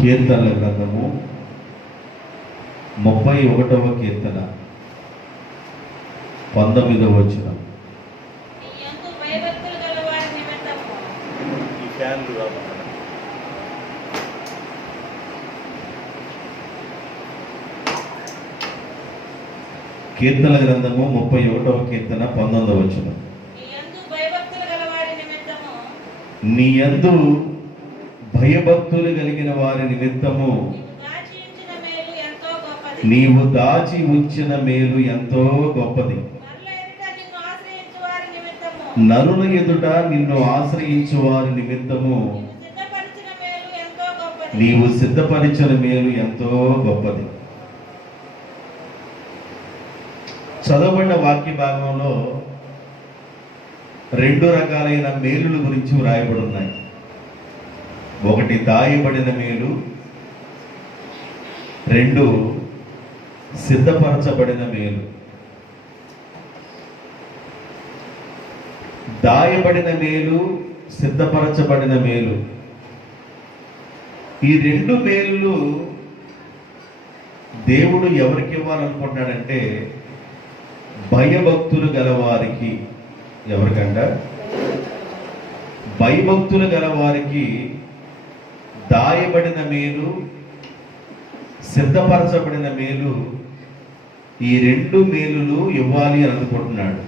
కీర్తనల గ్రంథము 31వ కీర్తన 19వ వచనం. కీర్తనల గ్రంథము 31వ కీర్తన 19వ వచనం. నీ యందు భయభక్తులు కలిగిన వారి నిమిత్తము నీవు దాచి ఉంచిన మేలు ఎంతో గొప్పది. నరుల ఎదుట నిన్ను ఆశ్రయించు వారి నిమిత్తము నీవు సిద్ధపరిచిన మేలు ఎంతో గొప్పది. చదవబడిన వాక్య భాగంలో 2 రకాలైన మేలుల గురించి వ్రాయబడి ఉన్నాయి. ఒకటి దాయబడిన మేలు, 2 సిద్ధపరచబడిన మేలు. దాయబడిన మేలు, సిద్ధపరచబడిన మేలు, ఈ 2 మేలులు దేవుడు ఎవరికి ఇవ్వాలనుకుంటున్నాడంటే భయభక్తులు గలవారికి. ఎవరికంట? భయభక్తులు గలవారికి దాయబడిన మేలు, సిద్ధపరచబడిన మేలు, ఈ 2 మేలులు ఇవ్వాలి అని అనుకుంటున్నాడు.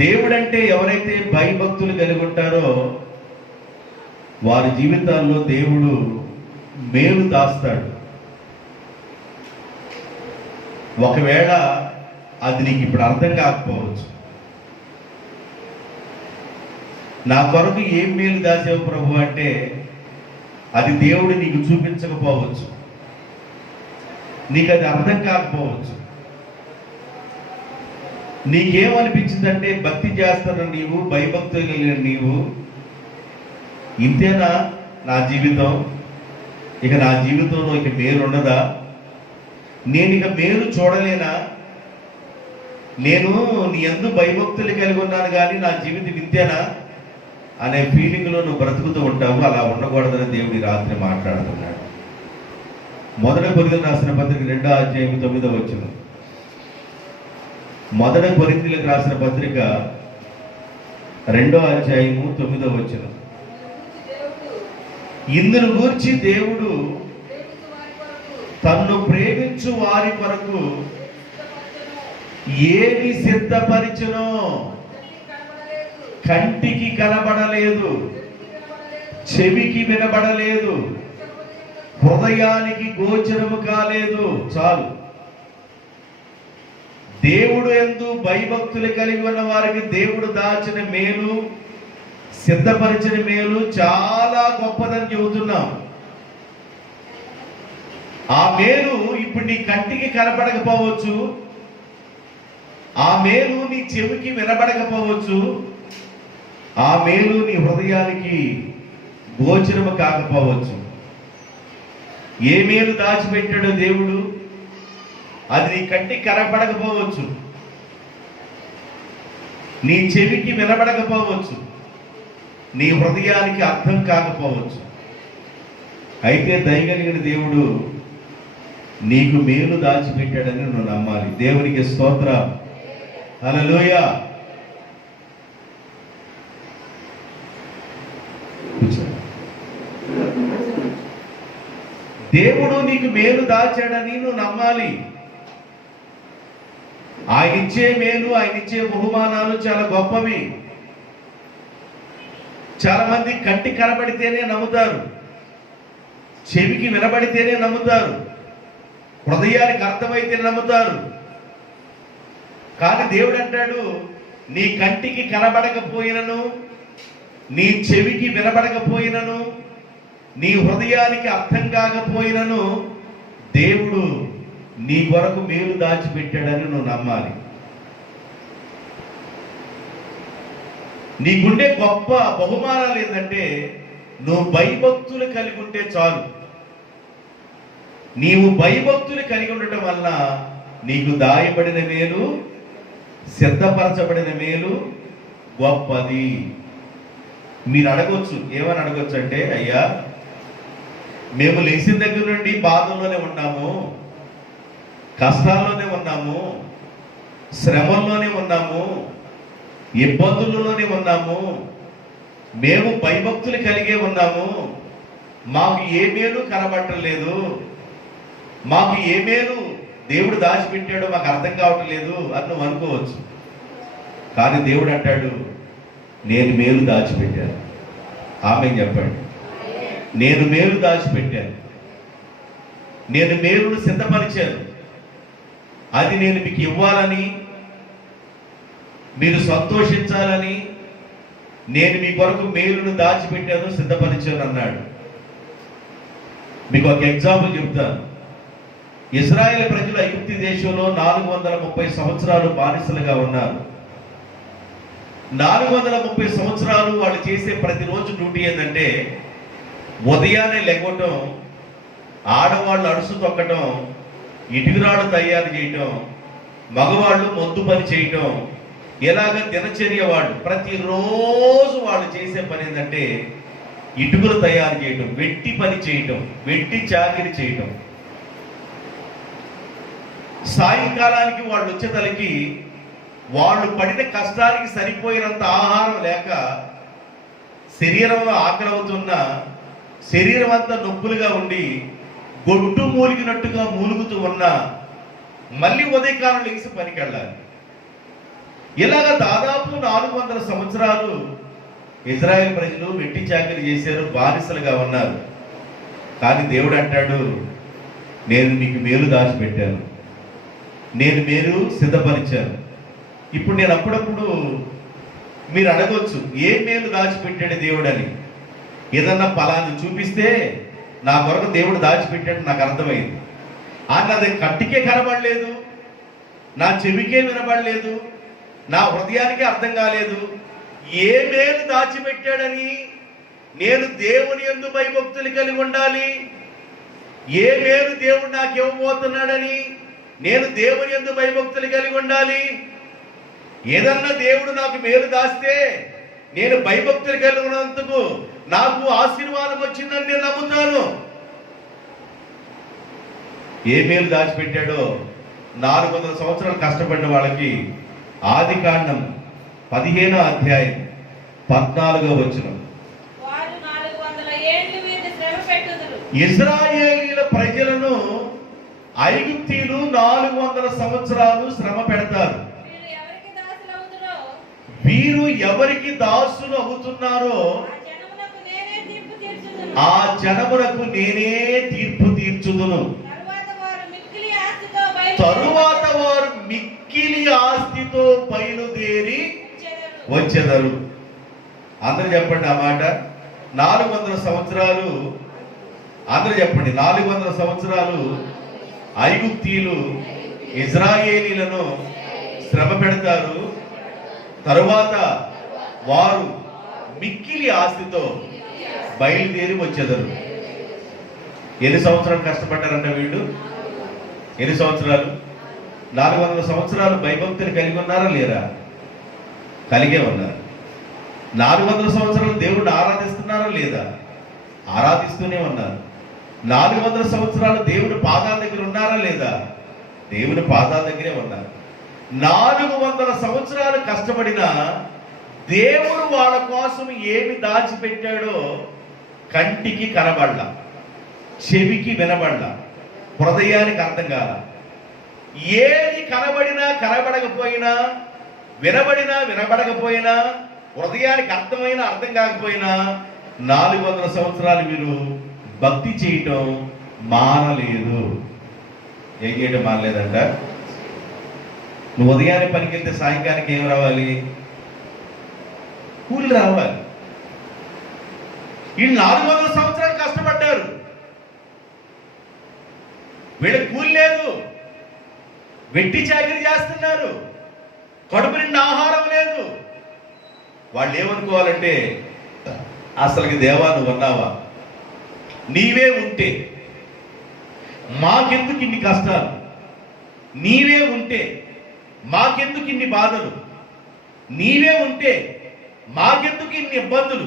దేవుడంటే ఎవరైతే భయభక్తులు కలిగి ఉంటారో వారి జీవితాల్లో దేవుడు మేలు దాస్తాడు. ఒకవేళ అది నీకు ఇప్పుడు అర్థం కాకపోవచ్చు. నా కొరకు ఏం మేలు దాసేవు ప్రభు అంటే అది దేవుడు నీకు చూపించకపోవచ్చు, నీకు అది అర్థం కాకపోవచ్చు. నీకేమనిపించిందంటే భక్తి చేస్తున్న నీవు, భయభక్తులు కలిగిన నీవు, ఇంతేనా నా జీవితం, ఇక నా జీవితంలో ఇక మేలు ఉండదా, నేను ఇక మేలు చూడలేనా, నేను నీ యందు భయభక్తులు కలిగి ఉన్నాను కానీ నా జీవితం ఇంతేనా అనే ఫీలింగ్లో నువ్వు బ్రతుకుతూ ఉంటావు. అలా ఉండకూడదని దేవుడి రాత్రి మాట్లాడుతున్నాడు. 1 కొరింథీయులకు రాసిన పత్రిక 2వ అధ్యాయం 9వ వచనం. 1 కొరింథీయులకు రాసిన పత్రిక 2వ అధ్యాయము 9వ వచనం. ఇందును గూర్చి దేవుడు తన్ను ప్రేమించు వారి కొరకు ఏమి సిద్ధపరిచునో కంటికి కనబడలేదు, చెవికి వినబడలేదు, హృదయానికి గోచరము కాలేదు. చాలు. దేవుడు యందు భయభక్తులు కలిగి ఉన్న వారికి దేవుడు దాచిన మేలు, సిద్ధపరిచిన మేలు చాలా గొప్పదని చెబుతున్నాం. ఆ మేలు ఇప్పుడు నీ కంటికి కనపడకపోవచ్చు, ఆ మేలు నీ చెవికి వినబడకపోవచ్చు, ఆ మేలు నీ హృదయానికి గోచరము కాకపోవచ్చు. ఏ మేలు దాచిపెట్టాడో దేవుడు అది నీ కంటికి కనపడకపోవచ్చు, నీ చెవికి వినబడకపోవచ్చు, నీ హృదయానికి అర్థం కాకపోవచ్చు. అయితే దయగలిగిన దేవుడు నీకు మేలు దాచిపెట్టాడని నువ్వు నమ్మాలి. దేవునికి స్తోత్రం. హల్లెలూయా. దేవుడు నీకు మేలు దాచాడని నువ్వు నమ్మాలి. ఆయన ఇచ్చే మేలు, ఆయన ఇచ్చే బహుమానాలు చాలా గొప్పవి. చాలా మంది కంటి కనబడితేనే నమ్ముతారు, చెవికి వినబడితేనే నమ్ముతారు, హృదయానికి అర్థమైతే నమ్ముతారు. కానీ దేవుడు అంటాడు, నీ కంటికి కనబడకపోయినను, నీ చెవికి వినబడకపోయినను, నీ హృదయానికి అర్థం కాకపోయినను దేవుడు నీ కొరకు మేలు దాచిపెట్టాడని నువ్వు నమ్మాలి. నీకుండే గొప్ప బహుమానాలు ఏంటంటే నువ్వు భయభక్తులు కలిగి ఉంటే చాలు. నీవు భయభక్తులు కలిగి ఉండటం వల్ల నీకు దాయబడిన మేలు, సిద్ధపరచబడిన మేలు గొప్పది. మీరు అడగొచ్చు, ఏమని అడగొచ్చు అంటే, అయ్యా మేము లేచిన దగ్గర నుండి బాధల్లోనే ఉన్నాము, కష్టాల్లోనే ఉన్నాము, శ్రమల్లోనే ఉన్నాము, ఇబ్బందుల్లోనే ఉన్నాము, మేము భయభక్తులు కలిగే ఉన్నాము, మాకు ఏ మేలు కనబట్టలేదు, మాకు ఏ మేలు దేవుడు దాచిపెట్టాడో మాకు అర్థం కావటం లేదు అని నువ్వు అనుకోవచ్చు. కానీ దేవుడు అంటాడు, నేను మేలు దాచిపెట్టాను. ఆమె చెప్పండి, నేను మేలు దాచిపెట్టాను, నేను మేలును సిద్ధపరిచాను. అది నేను మీకు ఇవ్వాలని, మీరు సంతోషించాలని నేను మీ కొరకు మేలును దాచిపెట్టాను, సిద్ధపరిచాను అన్నాడు. మీకు ఒక ఎగ్జాంపుల్ చెప్తాను. ఇశ్రాయేల్ ప్రజలు ఐగుప్తు దేశంలో 430 సంవత్సరాలు బానిసలుగా ఉన్నారు. 430 సంవత్సరాలు వాళ్ళు చేసే ప్రతిరోజు డ్యూటీ ఏంటంటే, ఉదయాన్నే లెగవటం, ఆడవాళ్ళు అడుసు తొక్కటం, ఇటుకురాళ్ళు తయారు చేయటం, మగవాళ్ళు మొద్దు పని చేయటం, ఇలాగ దినచర్య. వాళ్ళు ప్రతిరోజు వాళ్ళు చేసే పని ఏంటంటే ఇటుకలు తయారు చేయటం, వెట్టి పని చేయటం, వెట్టి చాకిరి చేయటం. సాయంకాలానికి వాళ్ళు వచ్చేతలకి వాళ్ళు పడిన కష్టానికి సరిపోయినంత ఆహారం లేక శరీరంలో ఆకలి అవుతున్న, శరీరం అంతా నొప్పులుగా ఉండి గొడ్డు మూలిగినట్టుగా మూలుగుతూ ఉన్నా మళ్ళీ ఉదయకాలం లేచి పనికి వెళ్ళాలి. ఇలాగ దాదాపు 400 సంవత్సరాలు ఇజ్రాయెల్ ప్రజలు వెట్టి చాకరీ చేశారు, బానిసలుగా ఉన్నారు. కానీ దేవుడు అంటాడు, నేను మీకు మేలు దాచిపెట్టాను, నేను మేలు సిద్ధపరిచాను. ఇప్పుడు నేను అప్పుడప్పుడు మీరు అడగవచ్చు, ఏ మేలు దాచిపెట్టాడు దేవుడు అని. ఏదన్నా ఫలాన్ని చూపిస్తే నా కొరకు దేవుడు దాచిపెట్టాడు నాకు అర్థమైంది. అది కంటికే కనబడలేదు, నా చెవికే వినబడలేదు, నా హృదయానికి అర్థం కాలేదు. ఏ మేలు దాచిపెట్టాడని నేను దేవుని యందు భయభక్తులు కలిగి ఉండాలి. ఏ మేలు దేవుడు నాకు ఇవ్వబోతున్నాడని నేను దేవుని యందు భయభక్తులు కలిగి ఉండాలి. ఏదన్నా దేవుడు నాకు మేలు దాస్తే నేను భయభక్తులు కలిగి ఉన్నందుకు నాకు ఆశీర్వాదం వచ్చిందని నేను నమ్ముతాను. ఏ మేలు దాచిపెట్టాడో 400 సంవత్సరాలు కష్టపడిన వాళ్ళకి ఆదికాండం 15వ అధ్యాయం 14వ వచనం, ఇశ్రాయేలీయుల ప్రజలను ఐగుప్తీయులు 400 సంవత్సరాలు శ్రమ పెడతారు. వీరు ఎవరికి దాసులు అవుతున్నారో ఆ జనమునకు నేనే తీర్పు తీర్చుదును. తరువాత వారు మిక్కిలి ఆస్తితో బయలుదేరి వచ్చెదరు. అందరూ చెప్పండి ఆ మాట. 400 సంవత్సరాలు, అందరూ చెప్పండి, 400 సంవత్సరాలు ఐగుప్తీయులు ఇజ్రాయేలీలను శ్రమ పెడతారు. తరువాత వారు మిక్కిలి ఆస్తితో బయలుదేరి వచ్చేదరు. ఎన్ని సంవత్సరాలు కష్టపడ్డారంట వీళ్ళు? ఎన్ని సంవత్సరాలు? 400 సంవత్సరాలు భయభక్తులు కలిగి ఉన్నారా లేరా? కలిగే ఉన్నారు. 400 సంవత్సరాలు దేవుడిని ఆరాధిస్తున్నారా లేదా? ఆరాధిస్తూనే ఉన్నారు. 400 సంవత్సరాలు దేవుడి పాదాల దగ్గర ఉన్నారా లేదా? దేవుని పాదాల దగ్గరే ఉన్నారు. 400 సంవత్సరాలు కష్టపడిన దేవుడు వాళ్ళ కోసం ఏమి దాచిపెట్టాడో కంటికి కనబడల, చెవికి వినబడల, హృదయానికి అర్థం కాల. ఏది కనబడినా కనబడకపోయినా, వినబడినా వినబడకపోయినా, హృదయానికి అర్థమైనా అర్థం కాకపోయినా 400 సంవత్సరాలు మీరు భక్తి చేయటం మానలేదు. ఏం చేయటం మానలేదంట? నువ్వు ఉదయాన్నే పనికి వెళ్తే సాయంకాలానికి ఏం రావాలి? కూలి రావాలి. వీళ్ళు 400 సంవత్సరాలు కష్టపడ్డారు, వీళ్ళకి కూలి లేదు. వెట్టి చాకిరీ చేస్తున్నారు, కడుపు నిండా ఆహారం లేదు. వాళ్ళు ఏమనుకోవాలంటే, అసలుకి దేవా నువ్వు ఉన్నావా, నీవే ఉంటే మాకెందుకు ఇన్ని కష్టాలు, నీవే ఉంటే మాకెందుకు ఇన్ని బాధలు, నీవే ఉంటే మాకెందుకు ఇన్ని ఇబ్బందులు.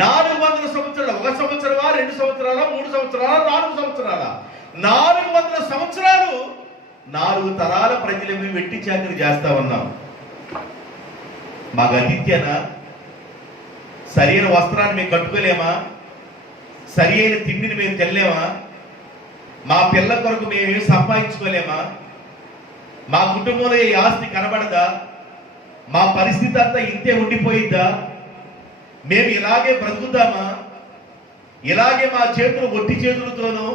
400 సంవత్సరాలు, 1 సంవత్సరమా, 2 సంవత్సరాల, 3 సంవత్సరాల, 4 సంవత్సరాల, 400 సంవత్సరాలు 4 తరాల ప్రజలు మేము వెట్టి చాకరీ చేస్తా ఉన్నాం. మాకు అతిథ్యనా? సరైన వస్త్రాన్ని మేము కట్టుకోలేమా? సరి అయిన తిండిని మేము తినలేమా? మా పిల్లల కొరకు మేమేం సంపాదించుకోలేమా? మా కుటుంబంలో ఈ ఆస్తి కనబడదా? మా పరిస్థితి అంతా ఇంతే ఉండిపోయిద్దా? మేము ఇలాగే బ్రతుకుతామా? ఇలాగే మా చేతులు ఒట్టి చేతులతోనూ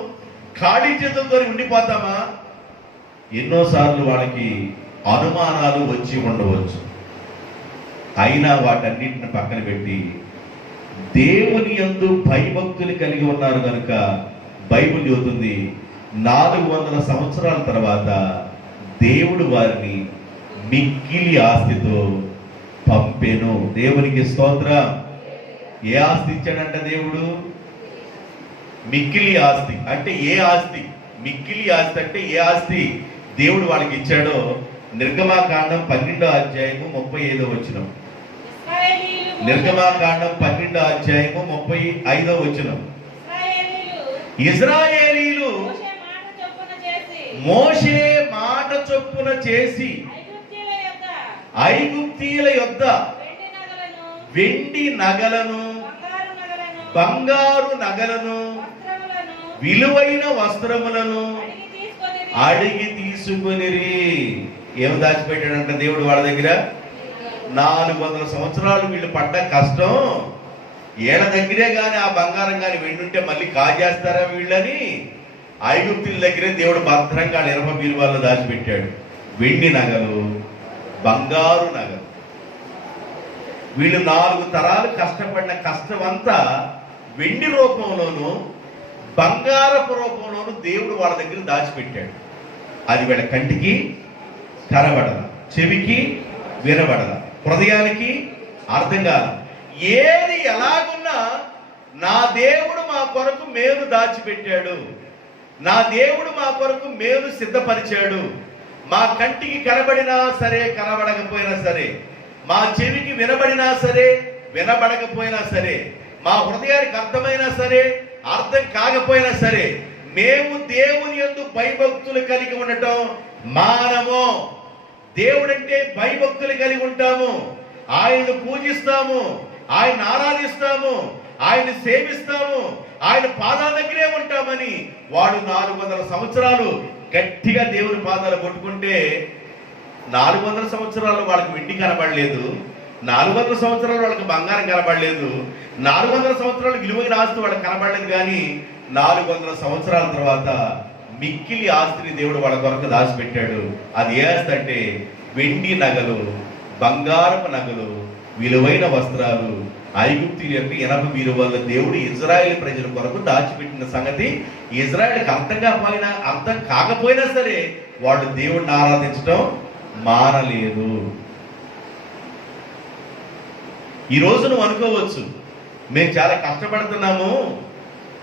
ఖాళీ చేతులతో ఉండిపోతామా? ఎన్నోసార్లు వాళ్ళకి అనుమానాలు వచ్చి ఉండవచ్చు. అయినా వాటన్నిటిని పక్కన పెట్టి దేవుని యందు భయభక్తులు కలిగి ఉన్నారు కనుక బైబిల్ చెబుతుంది, 400 సంవత్సరాల తర్వాత దేవుడు వారిని మిక్కిలి ఆస్తితో పంపెను. దేవునికి స్తోత్రం. ఏ ఆస్తి ఇచ్చాడంట దేవుడు? మిక్కిలి ఆస్తి. అంటే ఏ ఆస్తి? మిక్కిలి ఆస్తి అంటే ఏ ఆస్తి దేవుడు వాళ్ళకి ఇచ్చాడో నిర్గమాకాండం 12వ అధ్యాయము 35వ వచనం. నిర్గమాకాండం 12వ అధ్యాయము 35వ వచనం. ఇశ్రాయేలీయులు మోషే మాట చొప్పున చేసి ఐగుప్తీయుల యొద్ద వెండి నగలను, బంగారు నగలను, విలువైన వస్త్రములను అడిగి తీసుకొనిరి. ఏం దాచిపెట్టాడంట దేవుడు వాళ్ళ దగ్గర? 400 సంవత్సరాలు వీళ్ళు పడ్డ కష్టం, ఏళ్ళ దగ్గరే కానీ ఆ బంగారం కానీ వెండుంటే మళ్ళీ కాజేస్తారా వీళ్ళని ఐగుప్తుల దగ్గరే దేవుడు భద్రంగా ఇరప బీరువాల్లో దాచిపెట్టాడు. వెండి నగలు, బంగారు నగలు. వీళ్ళు 4 తరాలు కష్టపడిన కష్టం అంతా వెండి రూపంలోను బంగారపు రూపంలోను దేవుడు వాళ్ళ దగ్గర దాచిపెట్టాడు. అది వీళ్ళ కంటికి కనబడల, చెవికి వినబడల, హృదయానికి అర్థం కాదు. ఏది ఎలాగున్నా నా దేవుడు మా కొరకు మేలు దాచిపెట్టాడు, నా దేవుడు మా కొరకు మేలు సిద్ధపరిచాడు. మా కంటికి కనబడినా సరే, కనబడకపోయినా సరే, మా చెవికి వినబడినా సరే, వినబడకపోయినా సరే, మా హృదయానికి అర్థమైనా సరే, అర్థం కాకపోయినా సరే, మేము దేవుని యందు భయభక్తులు కలిగి ఉండటం మానము. దేవుడంటే భయభక్తులు కలిగి ఉంటాము, ఆయనను పూజిస్తాము, ఆయన ఆరాధిస్తాము, ఆయన సేవిస్తాము, ఆయన పాదాల దగ్గరే ఉంటామని వాడు 400 సంవత్సరాలు గట్టిగా దేవుని పాదాలు కొట్టుకుంటే 400 సంవత్సరాలు వాళ్ళకి వెండి కనబడలేదు, 400 సంవత్సరాలు వాళ్ళకి బంగారం కనబడలేదు, 400 సంవత్సరాలు విలువైన ఆస్తి వాళ్ళకి కనబడలేదు. కానీ 400 సంవత్సరాల తర్వాత మిక్కిలి ఆస్తిని దేవుడు వాళ్ళ కొరకు దాచిపెట్టాడు. అది ఏ ఆస్తి అంటే వెండి నగలు, బంగారపు నగలు, విలువైన వస్త్రాలు. ఐగుప్తు యొక్క ఇనప బీరువాల్లో దేవుడు ఇజ్రాయేల్ ప్రజల కొరకు దాచిపెట్టిన సంగతి ఇజ్రాయేల్కి అర్థం కాకపోయినా సరే వాళ్ళు దేవుడిని ఆరాధించడం మానలేదు. ఈ రోజు నువ్వు అనుకోవచ్చు, మేము చాలా కష్టపడుతున్నాము,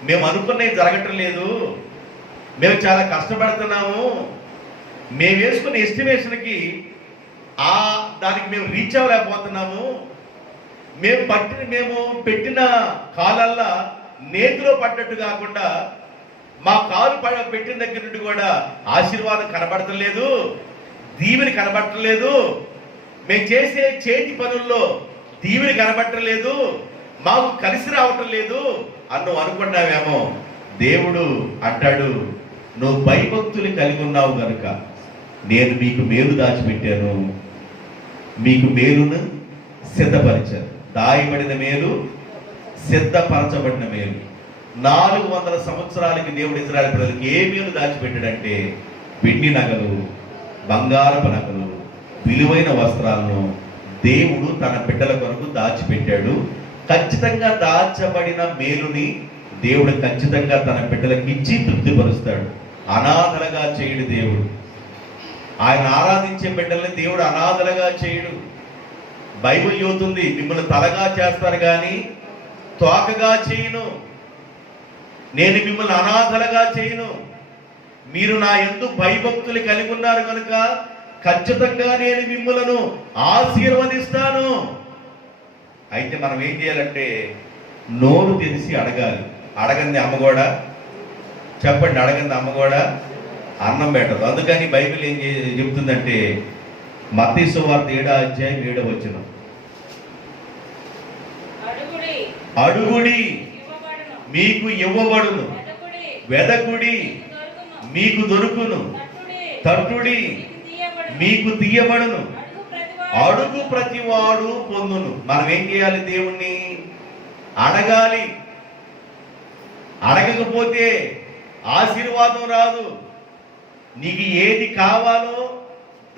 మేము అనుకున్నవి జరగటం లేదు, మేము చాలా కష్టపడుతున్నాము, మేము వేసుకున్న ఎస్టిమేషన్కి దానికి మేము రీచ్ అవ్వలేకపోతున్నాము, మేము పెట్టిన కాలల్లా నేతిలో పడ్డట్టు కాకుండా మా కాలు పెట్టిన దగ్గర నుండి కూడా ఆశీర్వాదం కనబడతలేదు, దీవెని కనబడటలేదు, మేము చేసే చేతి పనుల్లో దీవెని కనబడటలేదు, మాకు కలిసి రావటం లేదు అన్ను అనుకున్నావేమో. దేవుడు అంటాడు, నువ్వు భయభక్తులు కలిగి ఉన్నావు కనుక నేను మీకు మేలు దాచిపెట్టాను, మీకు మేలును సిద్ధపరిచాను. దాయబడిన మేలు, సిద్ధపరచబడిన మేలు. 400 సంవత్సరాలకి దేవుడు ఇశ్రాయేలు ప్రజలకు ఏ మేలు దాచిపెట్టాడంటే వెండి నగలు, బంగారపు నగలు, విలువైన వస్త్రాలను దేవుడు తన బిడ్డల కొరకు దాచిపెట్టాడు. ఖచ్చితంగా దాచబడిన మేలుని దేవుడు ఖచ్చితంగా తన బిడ్డలకు ఇచ్చి తృప్తిపరుస్తాడు. అనాథలుగా చేయడు దేవుడు. ఆయన ఆరాధించే బిడ్డల్ని దేవుడు అనాథలుగా చేయడు. బైబిల్ చెబుతుంది, మిమ్మల్ని తలగా చేస్తారు కానీ తోకగా చేయను. నేను మిమ్మల్ని అనాథలుగా చేయను. మీరు నా యందు భయభక్తులు కలిగి ఉన్నారు కనుక ఖచ్చితంగా నేను మిమ్మలను ఆశీర్వదిస్తాను. అయితే మనం ఏం చేయాలంటే నోరు తెలిసి అడగాలి. అడగంది అమ్మ కూడా, చెప్పండి, అడగంది అమ్మ కూడా అన్నం పెట్టదు. అందుకని బైబిల్ ఏం చెప్తుందంటే మత్తయి సువార్త 7:7 అడుగుడి మీకు ఇవ్వబడును, వెదకుడి మీకు దొరుకును, తట్టుడి మీకు తీయబడును, అడుగు ప్రతివాడు పొందును. మనం ఏం చేయాలి? దేవుణ్ణి అడగాలి. అడగకపోతే ఆశీర్వాదం రాదు. నీకు ఏది కావాలో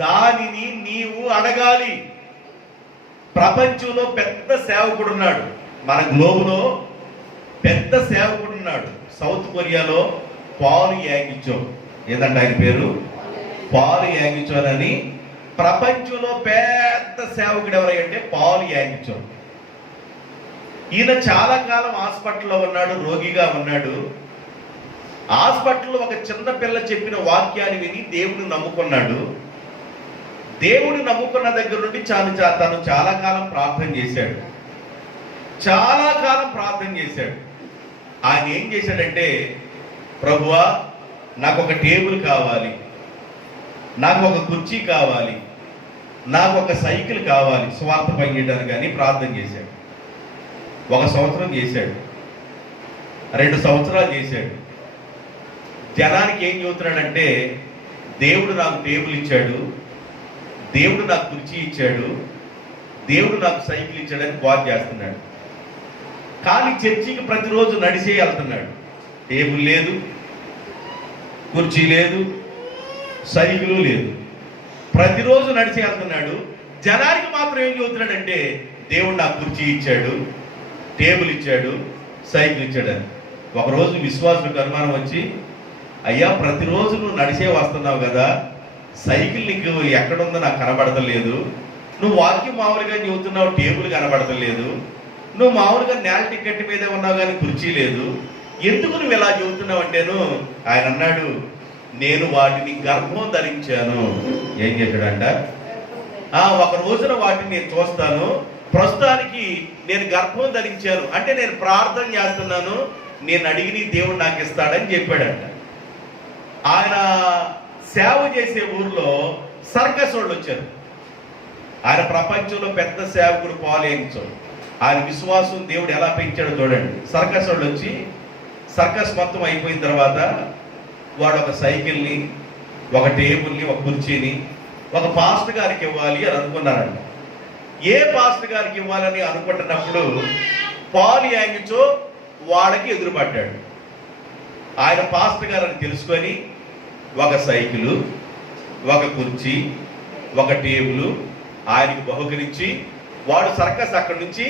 దానిని నీవు అడగాలి. ప్రపంచంలో పెద్ద సేవకుడు ఉన్నాడు, మన గ్లోబులో పెద్ద సేవకుడు ఉన్నాడు. సౌత్ కొరియాలో పాల్ యాంగిచో, ఏదంటే ఆయన పేరు పాల్ యాంగిచో అని. ప్రపంచంలో పెద్ద సేవకుడు ఎవరంటే పాల్ యాంగిచో. ఈయన చాలా కాలం హాస్పిటల్లో ఉన్నాడు, రోగిగా ఉన్నాడు. హాస్పిటల్లో ఒక చిన్న పిల్ల చెప్పిన వాక్యాన్ని విని దేవుడిని నమ్ముకున్నాడు. దేవుడిని నమ్ముకున్న దగ్గర నుండి తను చాలా కాలం ప్రార్థన చేశాడు. చాలా కాలం ప్రార్థన చేశాడు. ఆయన ఏం చేశాడంటే, ప్రభువా నాకు ఒక టేబుల్ కావాలి, నాకు ఒక కుర్చీ కావాలి, నాకు ఒక సైకిల్ కావాలి స్వార్థ పని చేయడానికి అని ప్రార్థన చేశాడు. 1 సంవత్సరం చేశాడు, 2 సంవత్సరాలు చేశాడు. జనానికి ఏం చెబుతున్నాడంటే, దేవుడు నాకు టేబుల్ ఇచ్చాడు, దేవుడు నాకు కుర్చీ ఇచ్చాడు, దేవుడు నాకు సైకిల్ ఇచ్చాడని బాగా చేస్తున్నాడు. కానీ చర్చికి ప్రతిరోజు నడిచే వెళ్తున్నాడు. టేబుల్ లేదు, కుర్చీ లేదు, సైకిలు లేదు, ప్రతిరోజు నడిచి వెళ్తున్నాడు. జనానికి మాత్రం ఏం చెబుతున్నాడంటే, దేవుడు నాకు కుర్చీ ఇచ్చాడు, టేబుల్ ఇచ్చాడు, సైకిల్ ఇచ్చాడని. ఒకరోజు విశ్వాసులకు అనుమానం వచ్చి, అయ్యా ప్రతిరోజు నువ్వు నడిచే వస్తున్నావు కదా, సైకిల్ నీకు ఎక్కడుందో నాకు కనబడతలేదు, నువ్వు వాక్యం మామూలుగా చెబుతున్నావు, టేబుల్ కనబడతలేదు, నువ్వు మామూలుగా నేల టికెట్ మీద ఉన్నావు కానీ కుర్చీ లేదు, ఎందుకు నువ్వు ఇలా చెబుతున్నావు అంటేను ఆయన అన్నాడు, నేను వాటిని గర్భం ధరించాను. ఏం చేశాడంట? ఒక రోజున వాటిని నేను చూస్తాను, ప్రస్తుతానికి నేను గర్భం ధరించాను అంటే నేను ప్రార్థన చేస్తున్నాను, నేను అడిగి దేవుడు నాకు ఇస్తాడని చెప్పాడంట. ఆయన సేవ చేసే ఊర్లో సర్కస్ వాళ్ళు వచ్చారు. ఆయన ప్రపంచంలో పెద్ద సేవకుడు పాల్ యాంగిచో. ఆయన విశ్వాసం దేవుడు ఎలా పెంచాడో చూడండి. సర్కస్ వాళ్ళు వచ్చి సర్కస్ మొత్తం అయిపోయిన తర్వాత వాడు ఒక సైకిల్ని, ఒక టేబుల్ని, ఒక కుర్చీని ఒక పాస్టర్ గారికి ఇవ్వాలి అని అనుకున్నారంట. ఏ పాస్టర్ గారికి ఇవ్వాలని అనుకుంటున్నప్పుడు పాల్ యాంగిచో వాడికి ఎదురుపడ్డాడు. ఆయన పాస్టర్ గారు అని తెలుసుకొని ఒక సైకిలు, ఒక కుర్చీ, ఒక టేబుల్ ఆయనకి బహుకరించి వాడు సర్కస్ అక్కడి నుంచి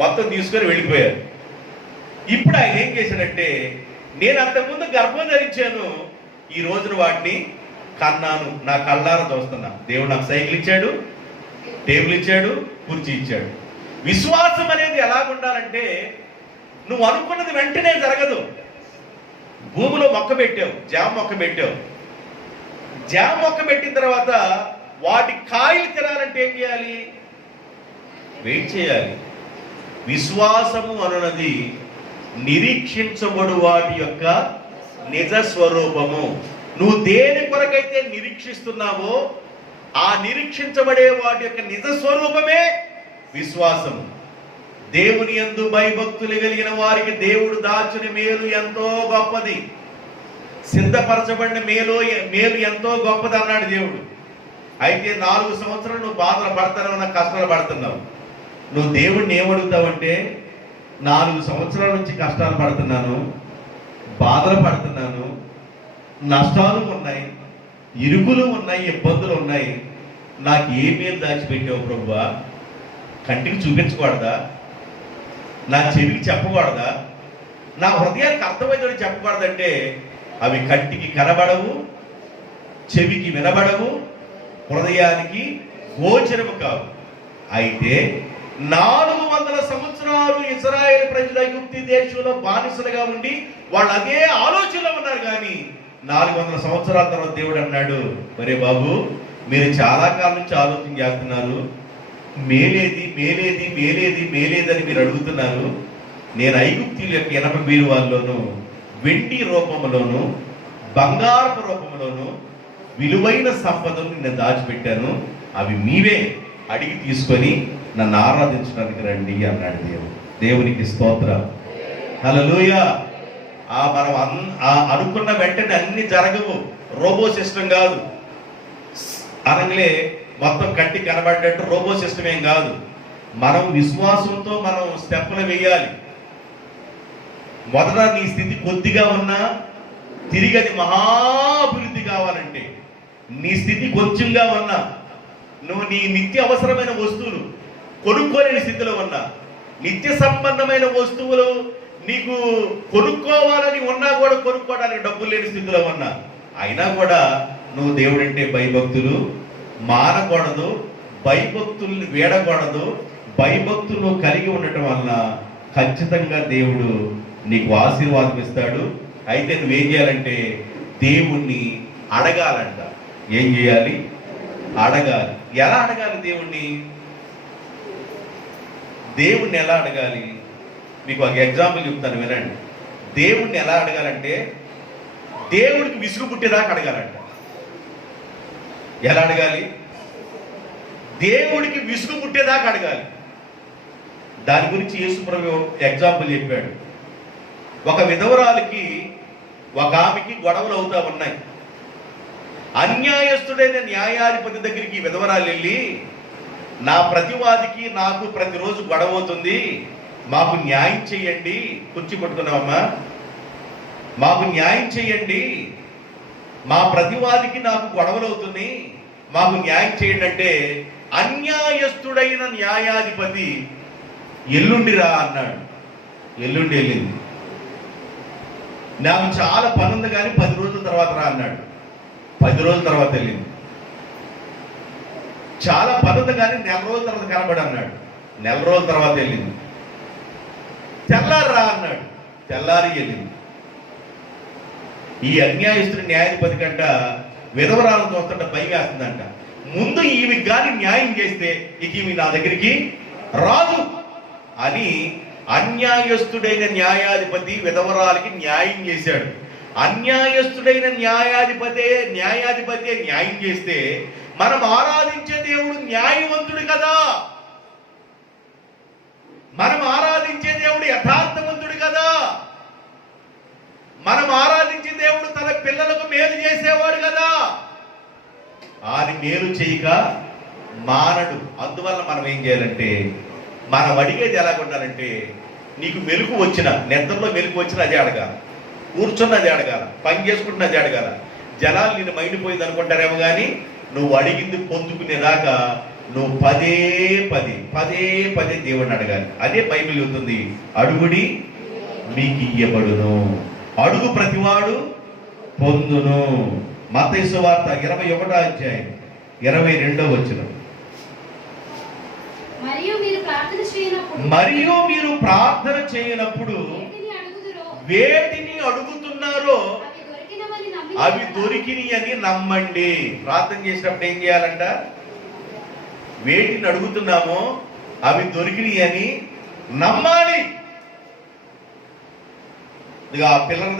మొత్తం తీసుకొని వెళ్ళిపోయారు. ఇప్పుడు ఆయన ఏం చేశాడంటే, నేను అంతకుముందు గర్భం ధరించాను, ఈ రోజున వాటిని కన్నాను, నా కళ్ళారా చూస్తున్నా. దేవుడు నాకు సైకిల్ ఇచ్చాడు, టేబుల్ ఇచ్చాడు, కుర్చీ ఇచ్చాడు. విశ్వాసం అనేది ఎలాగుండాలంటే, నువ్వు అనుకున్నది వెంటనే జరగదు. భూమిలో మొక్క పెట్టావు, జామ మొక్క పెట్టావు, జామ మొక్క పెట్టిన తర్వాత వాటి కాయలు తినాలంటే ఏం చేయాలి? వెయిట్ చేయాలి. విశ్వాసము అనున్నది నిరీక్షించబడు వాటి యొక్క నిజ స్వరూపము. నువ్వు దేని కొరకైతే నిరీక్షిస్తున్నావో ఆ నిరీక్షించబడే వాటి యొక్క నిజ స్వరూపమే విశ్వాసము. దేవుని యందు భయభక్తులు కలిగిన వారికి దేవుడు దాచిన మేలు ఎంతో గొప్పది, సిద్ధపరచబడిన మేలు ఎంతో గొప్పది అన్నాడు దేవుడు. అయితే 4 సంవత్సరాలు నువ్వు బాధలు పడతావు, నాకు కష్టాలు పడుతున్నావు. నువ్వు దేవుడిని ఏమడుగుతావంటే, 4 సంవత్సరాల నుంచి కష్టాలు పడుతున్నాను, బాధలు పడుతున్నాను, నష్టాలు ఉన్నాయి, ఇరుకులు ఉన్నాయి, ఇబ్బందులు ఉన్నాయి, నాకు ఏ మేలు దాచిపెట్టావు ప్రభువా? కంటికి చూపించకూడదా? నా చెవికి చెప్పకూడదా? నా హృదయానికి అర్థమయ్యేది చెప్పకూడదంటే అవి కంటికి కనబడవు, చెవికి వినబడవు, హృదయానికి గోచరము కావు. అయితే 400 సంవత్సరాలు ఇశ్రాయేలు ప్రజలు ఐగుప్తు దేశంలో బానిసలుగా ఉండి వాళ్ళు అదే ఆలోచనలో ఉన్నారు. కానీ 400 సంవత్సరాల తర్వాత దేవుడు అన్నాడు, మరే బాబు, మీరు చాలా కాలం నుంచి ఆలోచన చేస్తున్నారు, మేలేది మేలేది మేలేది మేలేదని మీరు అడుగుతున్నారు. నేను ఐగుప్తీయుల యొక్క ఇనప బీరువాల్లోను, వెండి రూపంలోను, బంగారపు రూపంలోను విలువైన సంపదను నేను దాచిపెట్టాను. అవి మీవే అడిగి తీసుకొని నన్ను ఆరాధించడానికి రండి అన్నాడు దేవుడు. దేవునికి స్తోత్రం, హల్లెలూయా. మనం అనుకున్న వెంటనే అన్ని జరగవు. రోబో సిస్టమ్ కాదు, అనగానే మొత్తం కంటికి కనబడ్డట్టు రోబో సిస్టమ్ ఏం కాదు. మనం విశ్వాసంతో మనం స్టెప్పులు వేయాలి. మొదట నీ స్థితి కొద్దిగా ఉన్నా తిరిగి అది మహాభివృద్ధి కావాలంటే, నీ స్థితి కొంచెంగా ఉన్నా, నువ్వు నీ నిత్య అవసరమైన వస్తువులు కొనుక్కోలేని స్థితిలో ఉన్నా, నిత్య సంబంధమైన వస్తువులు నీకు కొనుక్కోవాలని ఉన్నా కూడా కొనుక్కోవడానికి డబ్బులు లేని స్థితిలో ఉన్నా, అయినా కూడా నువ్వు దేవుడంటే భయభక్తులు మానకూడదు, భయభక్తుల్ని వీడకూడదు. భయభక్తులు కలిగి ఉండటం వలన ఖచ్చితంగా దేవుడు నీకు ఆశీర్వాదం ఇస్తాడు. అయితే నువ్వేం చేయాలంటే దేవుణ్ణి అడగాలంట. ఏం చేయాలి? అడగాలి. ఎలా అడగాలి దేవుణ్ణి? దేవుణ్ణి ఎలా అడగాలి? మీకు ఒక ఎగ్జాంపుల్ చెప్తాను, వినండి. దేవుణ్ణి ఎలా అడగాలంటే దేవుడికి విసుగు పుట్టేదాకా అడగాలంట. ఎలా అడగాలి? దేవుడికి విసుగు పుట్టేదాకా అడగాలి. దాని గురించి యేసు ప్రభు ఎగ్జాంపుల్ చెప్పాడు. ఒక విధవరాలికి ఒక ఆమెకి గొడవలు అవుతా ఉన్నాయి. అన్యాయస్తుడైన న్యాయాధిపతి దగ్గరికి విధవరాలు వెళ్ళి, నా ప్రతివాదికి నాకు ప్రతిరోజు గొడవ అవుతుంది, మాకు న్యాయం చెయ్యండి. కుర్చీ పట్టుకున్నామమ్మా, మాకు న్యాయం చెయ్యండి, మా ప్రతివాదికి నాకు గొడవలు అవుతుంది, మాకు న్యాయం చేయండి అంటే, అన్యాయస్తుడైన న్యాయాధిపతి ఎల్లుండి రా అన్నాడు. ఎల్లుండి వెళ్ళింది. నాకు చాలా పని ఉంది కానీ 10 రోజుల తర్వాత రా అన్నాడు. 10 రోజుల తర్వాత వెళ్ళింది. చాలా పని ఉంది కానీ 1 నెల రోజుల తర్వాత కనబడి అన్నాడు. 1 నెల రోజుల తర్వాత వెళ్ళింది. తెల్లారి రా అన్నాడు. తెల్లారి వెళ్ళింది. ఈ అన్యాయస్తుడి న్యాయాధిపతి కంట విధవరాలను చూస్తుంటే భయం వేస్తుందంట. ముందు ఈమెకి కానీ న్యాయం చేస్తే ఇక ఈమె నా దగ్గరికి రాదు అని అన్యాయస్తుడైన న్యాయాధిపతి విధవరాలకి న్యాయం చేశాడు. అన్యాయస్తుడైన న్యాయాధిపతి న్యాయం చేస్తే మనం ఆరాధించే దేవుడు న్యాయవంతుడు కదా, మనం ఆరాధించే దేవుడు యథార్థవంతుడు కదా, మనం ఆరాధించే దేవుడు తన పిల్లలకు మేలు చేసేవాడు కదా. ఆయన మేలు చేయక మానడు. అందువల్ల మనం ఏం చేయాలంటే, మనం అడిగేది ఎలాగుండాలంటే, నీకు మెలుకు వచ్చిన, నిద్రలో మెలుకు వచ్చిన అదే అడగాల, కూర్చున్నది అడగాల, పని చేసుకుంటున్నది అడగాల. జనాలు నేను మైండిపోయింది అనుకుంటారేమో కానీ నువ్వు అడిగింది పొందుకునేదాకా నువ్వు పదే పదే దేవుడిని అడగాలి. అదే బైబిల్ చెబుతుంది, అడుగుడి మీకు ఇయ్యబడును, అడుగు ప్రతివాడు పొందును. మత్తయి సువార్త 21వ అధ్యాయం 22వ వచనం. మరియు మీరు ప్రార్థన చేయనప్పుడు వేటిని అడుగుతున్నారో అవి దొరికిని అని నమ్మండి. ప్రార్థన చేసినప్పుడు ఏం చేయాలంట? వేటిని అడుగుతున్నామో అవి దొరికిని అని నమ్మాలి. ఆ పిల్లల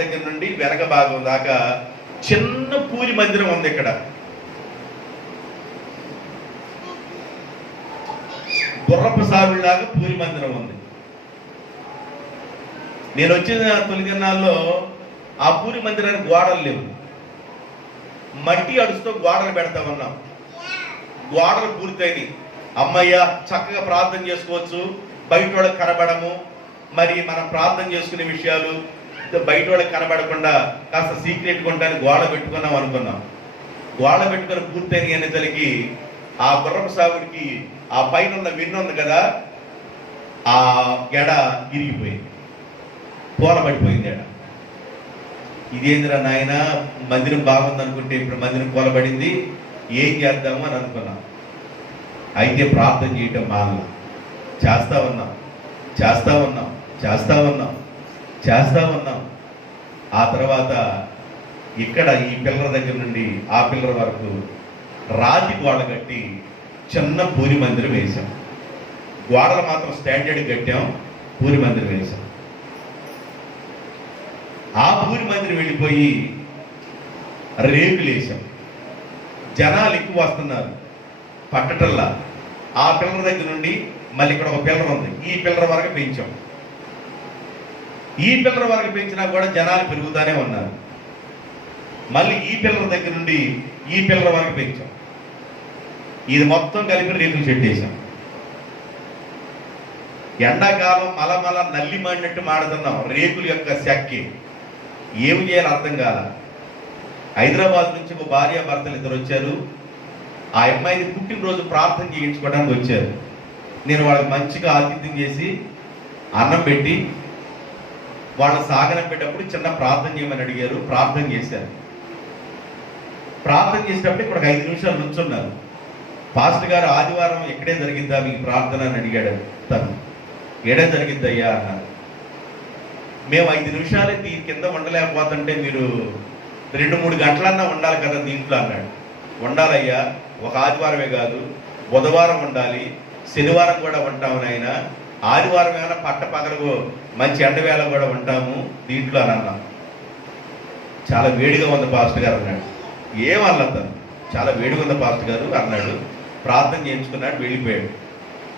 దగ్గర నుండి వెనక భాగం దాకా చిన్న పూరి మందిరం ఉంది. ఇక్కడ గుర్రపు సాగులాగా పూరి మందిరం ఉంది. నేను వచ్చిన తొలి దినాల్లో ఆ పూరి మందిరానికి గోడలు లేవు, మట్టి అడుస్తూ గోడలు పెడతా ఉన్నాం. గోడలు పూర్తయినాయి. అమ్మయ్య చక్కగా ప్రార్థన చేసుకోవచ్చు, బయట వాళ్ళకి కనబడము. మరి మనం ప్రార్థన చేసుకునే విషయాలు బయట వాళ్ళకి కనబడకుండా కాస్త సీక్రెట్గా ఉండడానికి గోడ పెట్టుకున్నాం అనుకున్నాం. గోడ పెట్టుకుని పూర్తయినాయి అనేసరికి ఆ గుర్రపు సాగుడికి ఆ పైన ఉన్న వెన్ను ఉంది కదా, ఆ గెడ ఇరిగిపోయింది, పూల పడిపోయింది. ఇదేంద్రా నాయన, మందిరం బాగుంది అనుకుంటే ఇప్పుడు మందిరం కూలబడింది, ఏం చేద్దాము అని అనుకున్నాం. అయితే ప్రార్థన చేయటం మానల. చేస్తా ఉన్నాం, చేస్తా ఉన్నాం, చేస్తా ఉన్నాం, చేస్తా ఉన్నాం. ఆ తర్వాత ఇక్కడ ఈ పిల్లల దగ్గర నుండి ఆ పిల్లల వరకు రాతి గోడ కట్టి చిన్న పూరి మందిరం వేశాం. గోడలు మాత్రం స్టాండర్డ్ కట్టాం, పూరి మందిరం వేశాం. ఆ పూరి మందిరం వెళ్ళిపోయి రేకులు వేశాం. జనాలు ఎక్కువ వస్తున్నారు, పట్టటల్లా. ఆ పిల్లల దగ్గర నుండి మళ్ళీ ఇక్కడ ఒక పిల్లర్ ఉంది, ఈ పిల్లర్ వరకు పెంచాం. ఈ పిల్లర్ వరకు పెంచినా కూడా జనాలు పెరుగుతానే ఉన్నారు. మళ్ళీ ఈ పిల్లల దగ్గర నుండి ఈ పిల్లల వరకు పెంచాం. ఇది మొత్తం కలిపి రేకులు షెడ్ వేసాం. ఎండాకాలం మలమల నల్లి మాడినట్టు మాడుతున్నాం. రేకుల యొక్క శక్తి ఏమి చేయాలో అర్థం కాల. హైదరాబాద్ నుంచి ఒక భార్య భర్తలు ఇద్దరు వచ్చారు. ఆ అమ్మాయిని పుట్టినరోజు ప్రార్థన చేయించుకోవడానికి వచ్చారు. నేను వాళ్ళకి మంచిగా ఆతిథ్యం చేసి అన్నం పెట్టి వాళ్ళ సాగనం పెట్టేటప్పుడు చిన్న ప్రార్థన చేయమని అడిగారు. ప్రార్థన చేశారు. ప్రార్థన చేసేటప్పుడు ఇక్కడ 5 నిమిషాలు నుంచున్నారు. పాస్టర్ గారు, ఆదివారం ఎక్కడే జరిగిద్దా మీకు ప్రార్థన అని అడిగాడు తను. ఏడే జరిగిద్దయ్యా అన్నారు. మేము 5 నిమిషాలు దీని కింద ఉండలేకపోతుంటే మీరు 2-3 గంటలన్నా ఉండాలి కదా దీంట్లో అన్నాడు. ఉండాలయ్యా, ఒక ఆదివారమే కాదు, బుధవారం ఉండాలి, శనివారం కూడా ఉంటాము నాయన, ఆదివారం ఏమైనా పట్ట పగలకు మంచి ఎండవేళ కూడా ఉంటాము దీంట్లో అని అన్నాం. చాలా వేడిగా ఉంది పాస్టర్ గారు అన్నాడు. ఏమన్నా తను, చాలా వేడిగా ఉంది పాస్టర్ గారు అన్నాడు. ప్రార్థన చేయించుకున్నాడు, వెళ్ళిపోయాడు.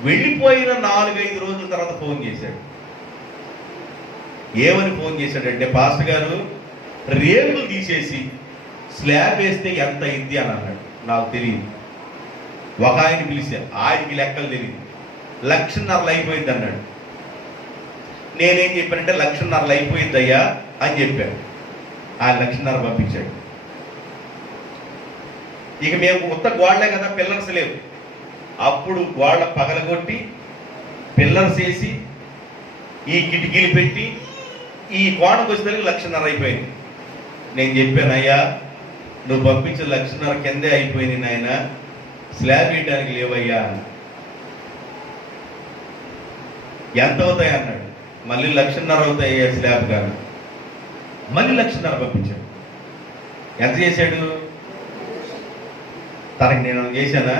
వెళ్ళిపోయిన 4-5 రోజుల తర్వాత ఫోన్ చేశాడు. ఏమని ఫోన్ చేశాడంటే, పాస్టర్ గారు రేకులు తీసేసి స్లాబ్ వేస్తే ఎంత అయింది అని అన్నాడు. నాకు తెలియదు. ఒక ఆయన పిలిచాను, ఆయనకి లెక్కలు తెలియదు. 1,50,000 అయిపోయింది అన్నాడు. నేనేం చెప్పానంటే 1,50,000 అయిపోయిందయ్యా అని చెప్పాను. ఆయన 1,50,000 పంపించాడు. ఇక మేము కొత్త గోడలే కదా, పిల్లర్స్ లేవు. అప్పుడు గోడ పగలగొట్టి పిల్లర్స్ వేసి ఈ కిటికీలు పెట్టి ఈ గోడకు వస్తే 1,50,000 అయిపోయింది. నేను చెప్పాను, అయ్యా నువ్వు పంపించిన 1,50,000 కిందే అయిపోయింది నాయన, స్లాబ్ వేయడానికి లేవయ్యా అని. ఎంత అవుతాయి అన్నాడు. మళ్ళీ 1,50,000 అవుతాయి స్లాబ్ కాదు. మళ్ళీ 1,50,000 పంపించాడు. ఎంత చేశాడు? తనకి నేను చేశానా?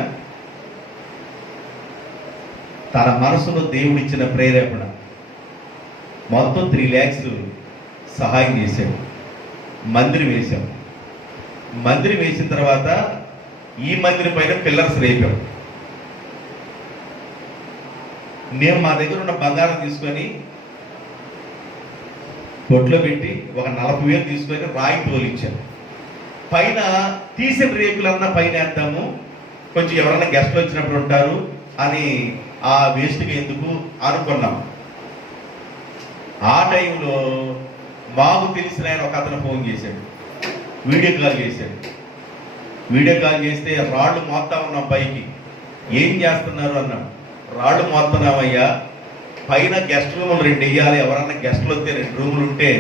తన మనసులో దేవుడిచ్చిన ప్రేరేపణ మొత్తం 3 lakhs సహాయం చేశాడు. మందిరం వేశాం. మందిరం వేసిన తర్వాత ఈ మందిరం పైన పిల్లర్స్ రేపాం. నేను మా దగ్గర ఉన్న బంగారం తీసుకొని కొట్లో పెట్టి ఒక 40,000 తీసుకొని రాయి తోలిచ్చాను. పైన తీసిన రేకులన్నా పైన వేద్దాము, కొంచెం ఎవరైనా గెస్ట్లు వచ్చినప్పుడు ఉంటారు అని ఆ వేస్ట్గా ఎందుకు అనుకున్నాం. ఆ టైంలో మాకు తెలిసిన ఆయన ఒక అతను ఫోన్ చేశాడు, వీడియో కాల్ చేశాడు. వీడియో కాల్ చేస్తే రాళ్ళు మోస్తా ఉన్నాం పైకి. ఏం చేస్తున్నారు అన్నాడు. రాళ్ళు మోస్తున్నామయ్యా, పైన గెస్ట్ రూములు 2 వేయాలి, ఎవరన్నా గెస్ట్లు వస్తే 2 రూములు ఉంటే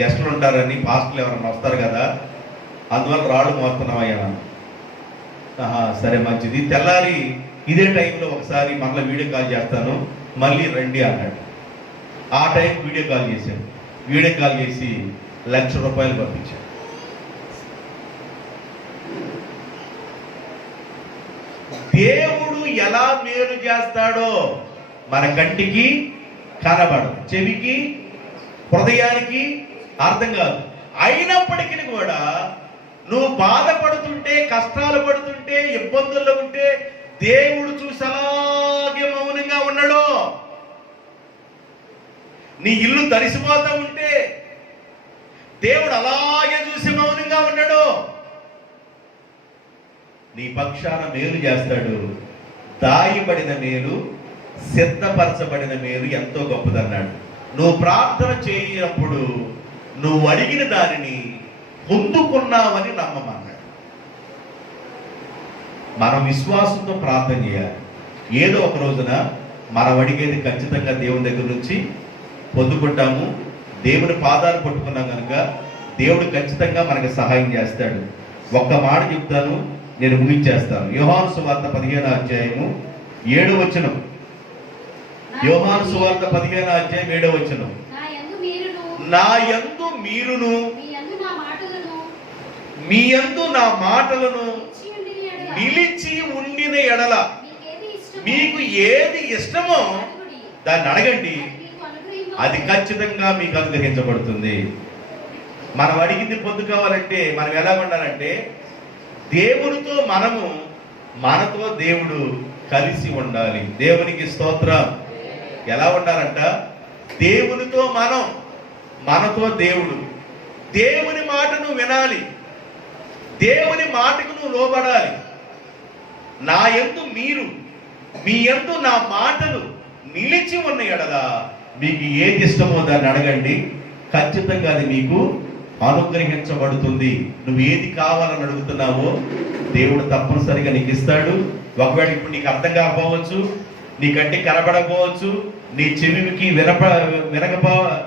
గెస్టులు ఉంటారని, పాస్టర్లు ఎవరన్నా వస్తారు కదా, అందువల్ల రాళ్ళు మోస్తున్నామయ్యా. సరే మంచిది. తెల్లారి ఇదే టైంలో ఒకసారి మళ్ళీ వీడియో కాల్ చేస్తాను, మళ్ళీ రండి అన్నాడు. ఆ టైం వీడియో కాల్ చేశాడు. వీడియో కాల్ చేసి 1,00,000 రూపాయలు పంపించాడు. దేవుడు ఎలా మేలు చేస్తాడో మన కంటికి కనబడదు, చెవికి హృదయానికి అర్థం కాదు. అయినప్పటికీ కూడా నువ్వు బాధపడుతుంటే, కష్టాలు పడుతుంటే, ఇబ్బందుల్లో ఉంటే దేవుడు చూసి అలాగే మౌనంగా ఉన్నాడు. నీ ఇల్లు తడిసిపోతా ఉంటే దేవుడు అలాగే చూసి మౌనంగా ఉన్నాడు. నీ పక్షాన మేలు చేస్తాడు. దాయబడిన మేలు, సిద్ధపరచబడిన మేలు ఎంతో గొప్పదన్నాడు. నువ్వు ప్రార్థన చేయనప్పుడు నువ్వు అడిగిన దానిని పొందుకున్నావని నమ్మమన్నాడు. మనం విశ్వాసంతో ప్రార్థన చేయాలి. ఏదో ఒక రోజున మనం అడిగేది ఖచ్చితంగా దేవుని దగ్గర నుంచి పొందుకుంటాము. దేవుని పాదాలు పట్టుకున్నాం కనుక దేవుడు ఖచ్చితంగా మనకు సహాయం చేస్తాడు. ఒక్క మాట చెప్తాను, నేను ముగించేస్తాను. యోహాను సువార్త 15వ అధ్యాయము 7వ వచనం. యోహాను సువార్త 15వ అధ్యాయం 7వ వచనం. నా యందు మీరును మీ యందు నా మాటలను నిలిచి ఉండిన ఎడల మీకు ఏది ఇష్టమో దాన్ని అడగండి, అది ఖచ్చితంగా మీకు అనుగ్రహించబడుతుంది. మనం అడిగింది పొందుకోవాలంటే మనం ఎలా ఉండాలంటే, దేవునితో మనము, మనతో దేవుడు కలిసి ఉండాలి. దేవునికి స్తోత్రం. ఎలా ఉండాలంట? దేవునితో మనం, మనతో దేవుడు. దేవుని మాటను వినాలి, దేవుని మాటకు నువ్వు లోబడాలి. నా యందు మీరు, మీ యందు నా మాటలు నిలిచి ఉన్న ఎడల మీకు ఏది ఇష్టమో దాన్ని అడగండి, ఖచ్చితంగా అది మీకు అనుగ్రహించబడుతుంది. నువ్వు ఏది కావాలని అడుగుతున్నావో దేవుడు తప్పనిసరిగా నీకు ఇస్తాడు. ఒకవేళ ఇప్పుడు నీకు అర్థం కాకపోవచ్చు, నీ కంటికి కనబడకపోవచ్చు, నీ చెవికి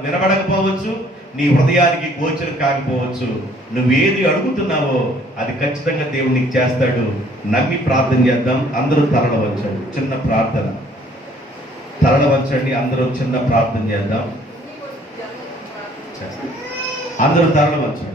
వినబడకపోవచ్చు, నీ హృదయానికి గోచరం కాకపోవచ్చు. నువ్వేది అడుగుతున్నావో అది ఖచ్చితంగా దేవుడు నీకు చేస్తాడు. నమ్మి ప్రార్థన చేద్దాం. అందరూ తరలవచ్చండి, చిన్న ప్రార్థన. తరలవచ్చండి, అందరూ చిన్న ప్రార్థన చేద్దాం. అందరూ తరలవచ్చు.